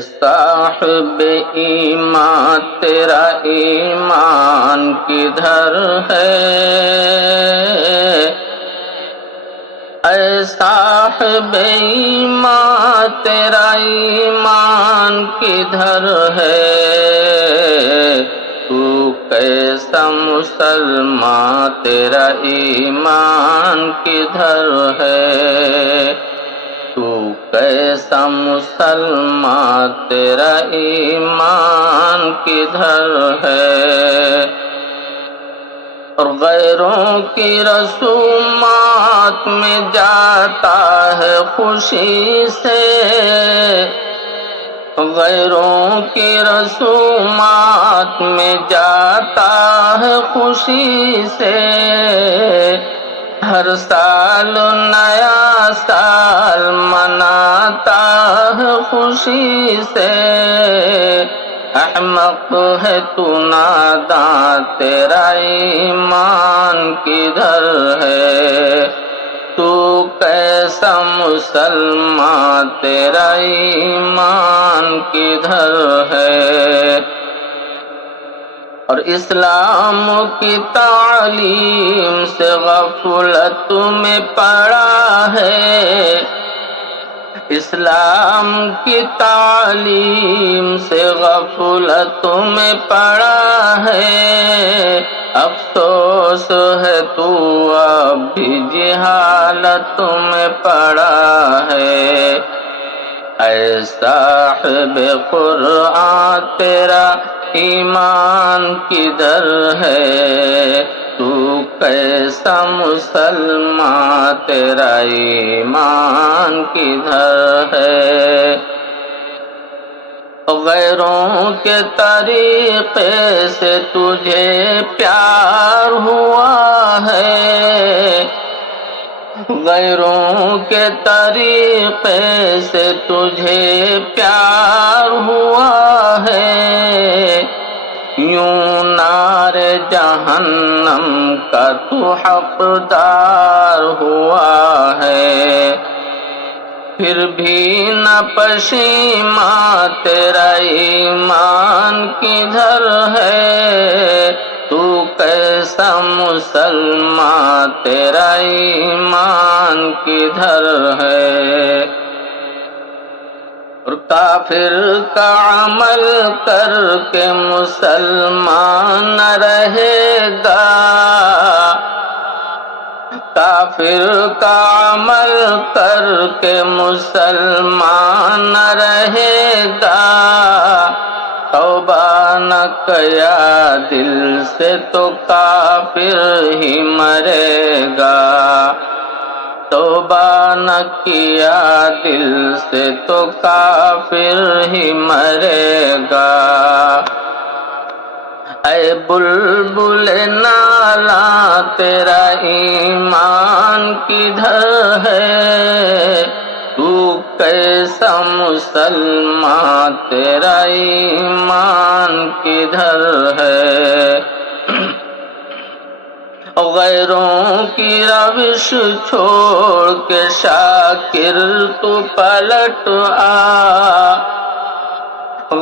صاحب ایمان تیرا ایمان کدھر ہے؟ اے صاحب ایمان تیرا ایمان کدھر ہے؟ تو کیسا مسلمان تیرا ایمان کدھر ہے؟ تو کیسا مسلمان تیرا ایمان کدھر ہے؟ اور غیروں کی رسومات میں جاتا ہے خوشی سے، غیروں کی رسومات میں جاتا ہے خوشی سے، ہر سال نیا سال مناتا ہے خوشی سے۔ احمق ہے تو ناداں تیرا ایمان کدھر ہے؟ تو کیسا مسلمان تیرا ایمان کدھر ہے؟ اور اسلام کی تعلیم سے غفلت میں پڑا ہے، اسلام کی تعلیم سے غفلت میں پڑا ہے، افسوس ہے تو اب بھی جہالت میں پڑا ہے۔ اے صاحب قرآن تیرا ایمان کدھر ہے؟ تو کیسا مسلمان تیرا ایمان کدھر ہے؟ غیروں کے طریقے سے تجھے پیار ہوا ہے، غیروں کے طریقے سے تجھے پیار ہوا ہے، یوں نار جہنم کا تو حقدار ہوا ہے۔ پھر بھی نہ پشیماں تیرا ایمان کدھر ہے؟ تو کیسا مسلمان تیرا ایمان کدھر ہے؟ اور کافر کا عمل کر کے مسلمان نہ رہے گا، کافر کا عمل کر کے مسلمان نہ رہے گا، توبہ نہ کیا دل سے تو کافر ہی مرے گا، توبہ نہ کیا دل سے تو کافر ہی مرے گا۔ اے بلبل نالاں تیرا ایمان کدھر ہے؟ تو کیسا مسلمان تیرا ایمان کدھر ہے؟ غیروں کی روش چھوڑ کے شاکر تو پلٹ آ،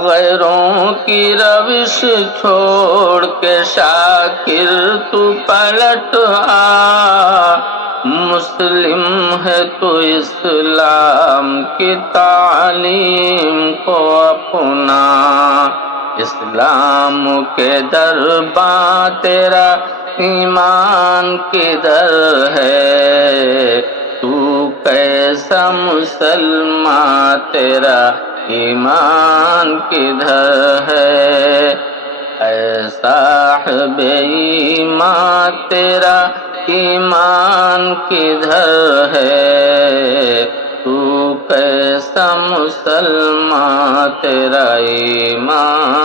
غیروں کی روش چھوڑ کے شاکر تو پلٹ آ، مسلم ہے تو اسلام کی تعلیم کو اپنا، اسلام کے درباں تیرا ایمان کدھر ہے؟ تو کیسا مسلمان تیرا ایمان کدھر ہے؟ اے صاحب ایمان تیرا ایمان کدھر ہے؟ تو کیسا مسلمان تیرا ایمان